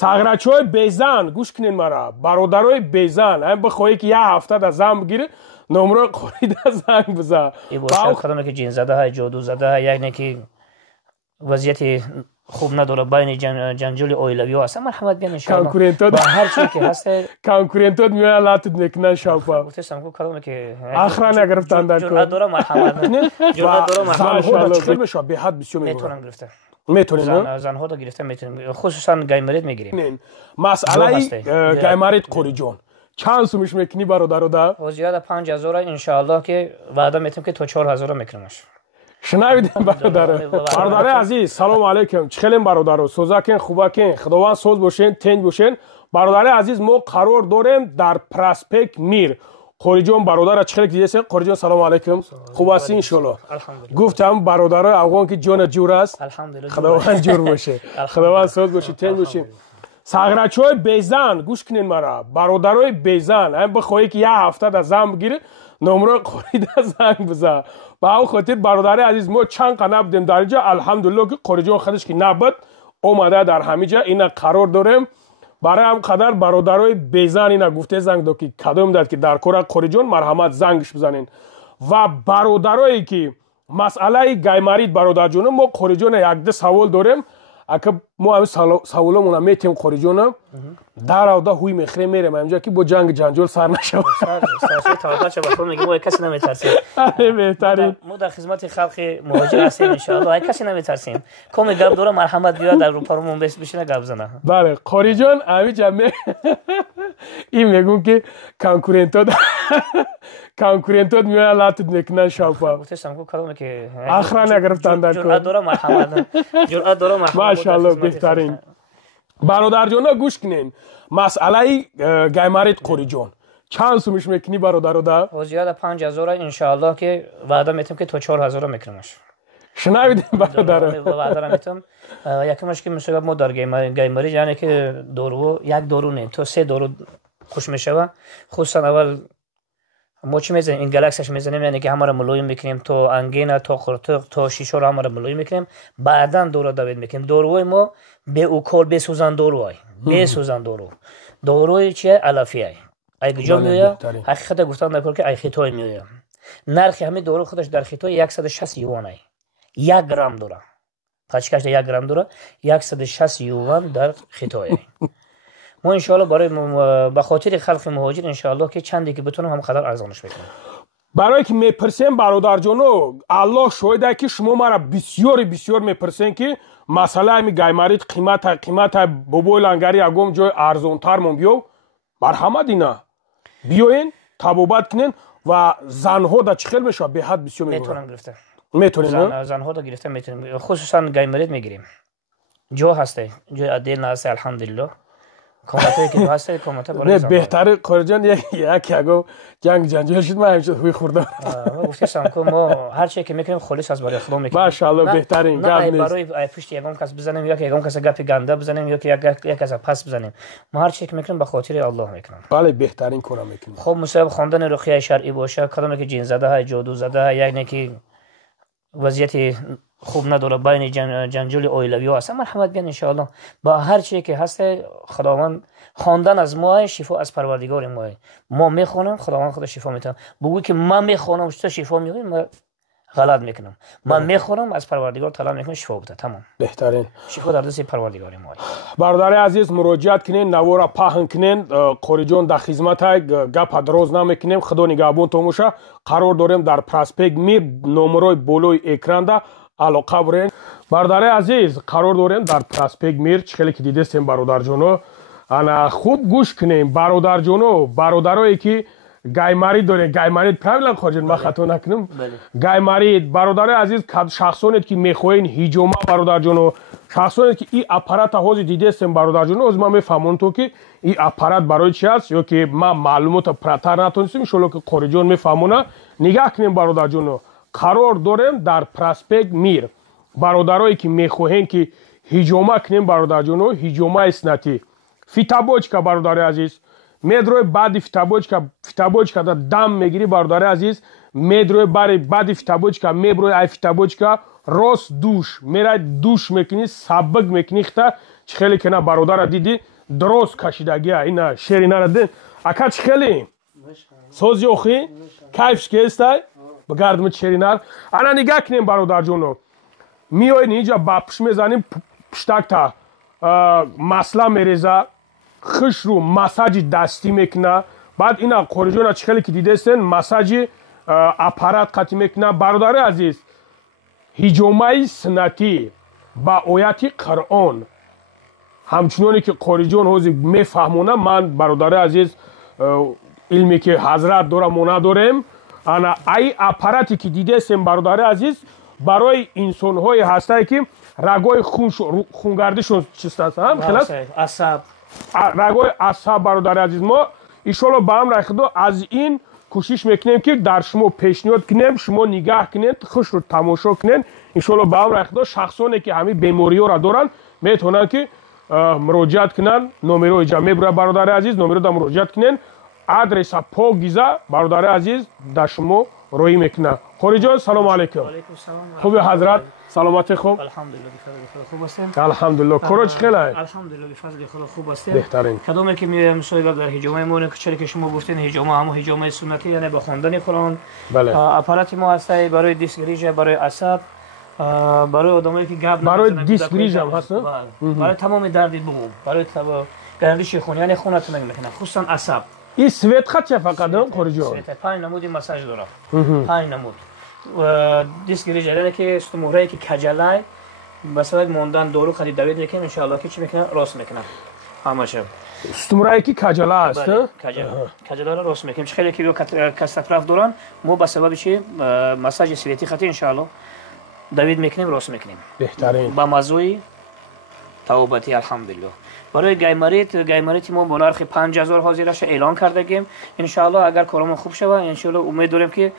сағрачҳои безан гӯш кунед мара бародарои безан ам бихоҳӣ ки як ҳафта да зан бигири номраи қорида занг биза бошад кадоме ки ҷинзадаҳа ҷодузадаҳа яъне ки вазъияти хуб надорад байни ҷанҷоли оилавиҳо аст марҳамат биён иншоаллоҳ ба ҳар чие ки ҳаст конкурентот меоянд латит мекунанд шавфа гуфтестам ку кадоме ки ахрана гирифтанд ҷуръат дора марҳамат ҷуръат дора марҳамат чӣ мешавад беҳад бисёр метавонам гирифта метавонем занҳода гирифта метавонем хусусан гаймарид мегирем масъалаи гаймарид қориҷон чанд сумиш мекунӣ бародарода ҳозирада 5000 иншоаллоҳ ки ваъда метавонем ки то 4000 мекунамаш шунавидем бародари азиз салому алайкум чӣ хелем бародаро созакин хубакин худованд соз бошен тенҷ бошен бародари азиз мо қарор дорем дар проспект мир қориҷон бародара чӣ хеле дидесен қориҷон салому алайкум хуб ҳастӣ иншоаллоҳ гуфтам бародари афғон ки ҷона ҷур аст худованд ҷур боше худованд соз боши тенҷ бошин сағрачҳои безан гӯш кунед мара бародарои безан ам бихоҳӣ ки як ҳафта да зан бигири номраи қорида занг биза ба ҳамн хотир бародари азиз мо чанд қана будем дар инҷа алҳамдулилло ки қориҷон худаш ки набуд омада дар ҳамин ҷа ина қарор дорем барои ҳам қадар бародарои безан ина гуфте занг до ки кадом дад ки дар кора қориҷон марҳамат зангш бизанен ва бародарое ки масъалаи гаймарид бародарҷоно мо қориҷона якду савол дорем ака мо ҳамин саволомона метем қориҷона даравда ҳуй мехӯрем мерем ҳамҷа ки бо ҷанги ҷанҷол сар нашавад беҳтарин мо дар хизмати халқи муҳоҷир ҳастем иншоаллоҳ касе наметарсем коми гап дора марҳамат биёяд дар рӯпаромон бишина гап зана бале қориҷон ҳамиҷа ин мегӯм ки конкурентот меоянд латит мекунанд шавфа гуфтестам ку кадоме ки ахрана гирифтанд ҷуръат дора марҳамат ҷуръат дора марҳамат машааллоҳ беҳтарин бародарҷоно гӯш кунед масъалаи гаймарид қориҷон чанд сумиш мекунӣ бародарода ҳозирада 5000 иншоаллоҳ ки ваъда метавонем ки то 4000 мекунамаш шунавидем бародаро ваъда метавонем якамаш ки мусобиқа мо дар гаймарид яъне ки дору як дору не то 3 дору хуш мешавад хусусан аввал мо чӣ мезанем ин галаксияш мезанем яъне ки ҳамаро мулоим мекунем то ангина то қуртуқ то шишоро ҳамаро мулоим мекунем баъдан дору давед мекунем доруҳои мо беукол бесӯзан доруай бесӯзан доруи чия алафияй айгиҷо меояд ҳақиқата гуфтан накор ки айхитой меояд нархи ҳамин дору худаш дар хитой 160 юванай 1 грамм дора пачкашда 1 грамм дора 160 юван дар хитой мо иншоаллоҳ барои ба хотири халқи муҳоҷир иншоаллоҳ ки чанде ки битонам ҳам қадар арзонаш мекунам барое ки мепирсем бародарҷоно аллоҳ шоҳида ки шумо мара бисёр мепирсем ки масъалаи ҳами гаймарид қимата бобои лангари ягон ҷой арзонтар мон биёв марҳамат ина биёен табобат кунен ва занҳо да чӣ хел мешавад беҳад бисёр метавонам гирифта метавонем занҳо да гирифта метавонем хусусан гаймарид мегирем ҷо ҳасте ҷои отдельно ҳасте алҳамдулиллоҳ беҳтари қориҷон ягон ҷанг ҷанҷол шуд ман ҳамеша ҳуй хӯрдам гуфтестам ку мо ҳар чие ки мекунем холис аз барои худо мекунем машааллоҳ беҳтарин гап нест барои пушти ягон кас бизанем ё ки ягон каса гапи ганда бизанем ё ки як каса пас бизанем мо ҳар чие ки мекунем ба хотири аллоҳ мекунам бале беҳтарин кора мекунем хуб мусоиб хондани руқияи шаръӣ бошад кадоме ки ҷинзадаҳа ҷодузадаҳа яъне ки вазъияти хуб надорад байни ҷанҷоли оилавиҳо аст марҳамат биён иншоаллоҳ ба ҳар чие ки ҳасте худованд хондан аз моа шифо аз парвардигори моа мо мехонам худованд худа шифо метавонад бугӯй ки ман мехонам то шифо меёбӣ ман ғалат мекунам ман мехонам аз парвардигор талаб мекунам шифо бута тамом беҳтарин шифо дар дасти парвардигори моа бародари азиз муроҷиат кунен навора паҳн кунен қориҷон дар хизматай гапа дроз намекунем худо нигаҳбон томоша қарор дорем дар проспект мир номерои болои экранда алоқа бурен бародари азиз қарор дорем дар проспект мир чӣ хеле ки дидестем бародарҷоно ана хуб гӯш кунем бародарҷоно бародарое ки гаймарид дорем гаймарид правилан хоҷин ма хато накунам гаймарид бародари азиз шахсоне ки мехоҳен ҳиҷома бародарҷоно шахсоне ки ин аппарата ҳозир дидестем бародарҷоно ҳозир ман мефаҳмонам то ки ин аппарат барои чи аст ё ки ман маълумота пратар натонистам иншоалло ки қориҷон мефаҳмона нигаҳ кунем бародарҷоно қарор дорем дар проспект мир бародарое ки мехоҳем ки ҳиҷома кунем бародарҷоно ҳиҷомаи снатӣ фитабочка бародари азиз медрои баъди фитабочка да дам мегирӣ бародари азиз медрои баъди фитабочка меброи ай фитабочка рост душ мерай душ мекунӣ сабик мекунӣ хита чӣ چخیلی که نه برادر دیدی درست کشیدگی اینا شیر اینا رده اکا چخیلی سوز یوخی کیفش که استای بگردم شیرینار انا نگاه کنیم برادر جونو میای اینجا باپش میزنیم پشتک تا مسئله میریزه خش رو مساج دستی میکنه بعد اینا قوریجونا چخیلی که دیده استن مساج اپارات قطی میکنه برادر عزیز هجومه سنتی با آیت قرآن همچنانی که قوریجون حوزی میفهمونه من برادر عزیز علمی که حضرت دارم و ندارم انا ای اپاراتی که دیده استیم برادر عزیز برای انسان های هسته که رگای خونگردشون چیست هم خلاص عصب رگای عصب برادر عزیز ما ایشالا با هم رخدو از این کوشش میکنیم که در شما پیشنهاد کنیم شما نگاه کنید خوش رو تماشا کنید ایشالا با هم رخدو شخصانی که همین بیماری ها را دارن میتونن که مراجعت کنن نمره اینجا میبره برادر عزیز نمره دا مراجعت کنن آدرس پاکیزه برادر عزیز در شما روی میکنه خوری جان سلام علیکم خوبی حضرت سلامت خوب الحمدلله بفضل خوب هستین الحمدلله کروچ خیلی الحمدلله بفضل خدا خوب هستین بهترین کدومی که میایم سوال در هجومه مون چرا که شما گفتین هجومه همون هجومه سنتی یعنی با خواندن قرآن بله اپارات ما هست برای دیسکریژ برای عصب برای آدمایی که گپ برای دیسکریژ هم هست برای تمام دردی بگو برای گردش خون یعنی خونتون میکنه خصوصا عصب این سویت خط چه فقط هم خوری جان سویت 5 نمودی مساج داره 5 نمود دیسکریژ یعنی که استموره که کجلای مثلا موندن دورو خرید دوید میکنه ان شاء الله که چی میکنه راست میکنه همشه استموره که کجلا است کجلا را راست میکنیم خیلی که کستفراف دوران ما به سبب چی مساج سویتی خطی ان شاء الله دوید میکنیم راست میکنیم بهترین با مزوی توبتی الحمدلله برای گایمریت ما بنرخ 5000 حاضرش اعلان کردگیم ان شاء الله اگر کارمون خوب شود ان شاء الله امید داریم که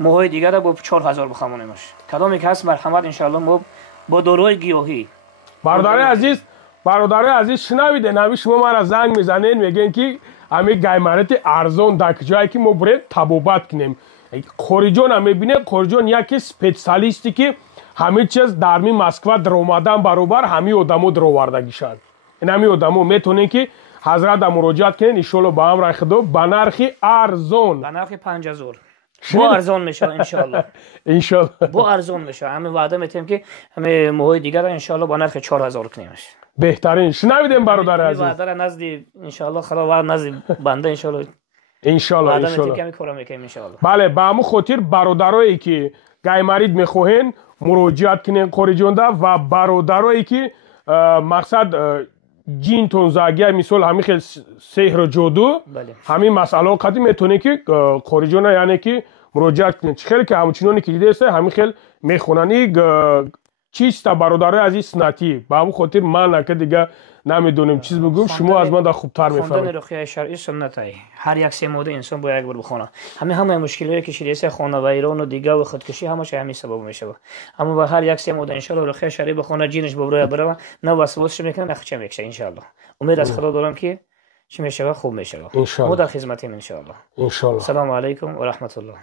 ماهای دیگر با 4000 بخوانیمش کدامی که هست مرحمت ان شاء الله ما با داروی گیاهی برادر عزیز شنویدین همین شما مرا زنگ میزنین میگن که همین گایمریت ارزان در جایی که ما برای تبابت کنیم خوریجون هم میبینه خوریجون یکی اسپیشالیستی که همه چیز در می مسکو در اومدن برابر همین آدمو در آوردگیشن این همین آدمو میتونین که حضرت مراجعت کنین ان شاء الله با هم رخدو با نرخ ارزان با نرخ 5000 با ارزان میشه ان شاء الله ان شاء الله با ارزان میشه همه وعده میتیم که همه موهای دیگر ان شاء الله با نرخ 4000 کنیمش بهترین شنویدین برادر عزیز وعده را نزد ان شاء الله خدا و نزد بنده ان شاء الله ان شاء الله وعده میتیم که کار میکنیم ان شاء الله بله با همون خاطر برادرایی که گایمرید میخواین مراجعت کنین قوریجوندا و برادرایی که مقصد جین تونزاگی مثل همین خیلی سحر و جادو همین مسئله قدیم میتونه که قوریجونا یعنی که مراجعت کنین خیلی که همچنانی که دیده است همین خیلی میخونن چیست برادرای عزیز سنتی با همون خاطر من نکه دیگه نمیدونم چیز بگم شما از من در خوبتر میفهمید خواندن رقیه شرعی سنتی هر یک سه ماده انسان باید یک بار بخونه همه مشکلاتی که شریعت خانوایران و دیگه و خودکشی همش همین سبب میشه اما با هر یک سه ماده ان شاء الله رقیه شرعی بخونه جینش ببره نه وسواس میکنه نه خچه میشه ان شاء الله امید از خدا دارم که چی میشه خوب میشه ما در خدمتیم ان شاء الله ان شاء الله سلام علیکم و رحمت الله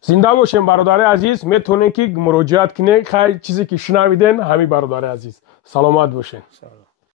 زنده باشین برادر عزیز میتونین که مراجعت کنین خیلی چیزی که شنویدین همین برادر عزیز سلامت باشین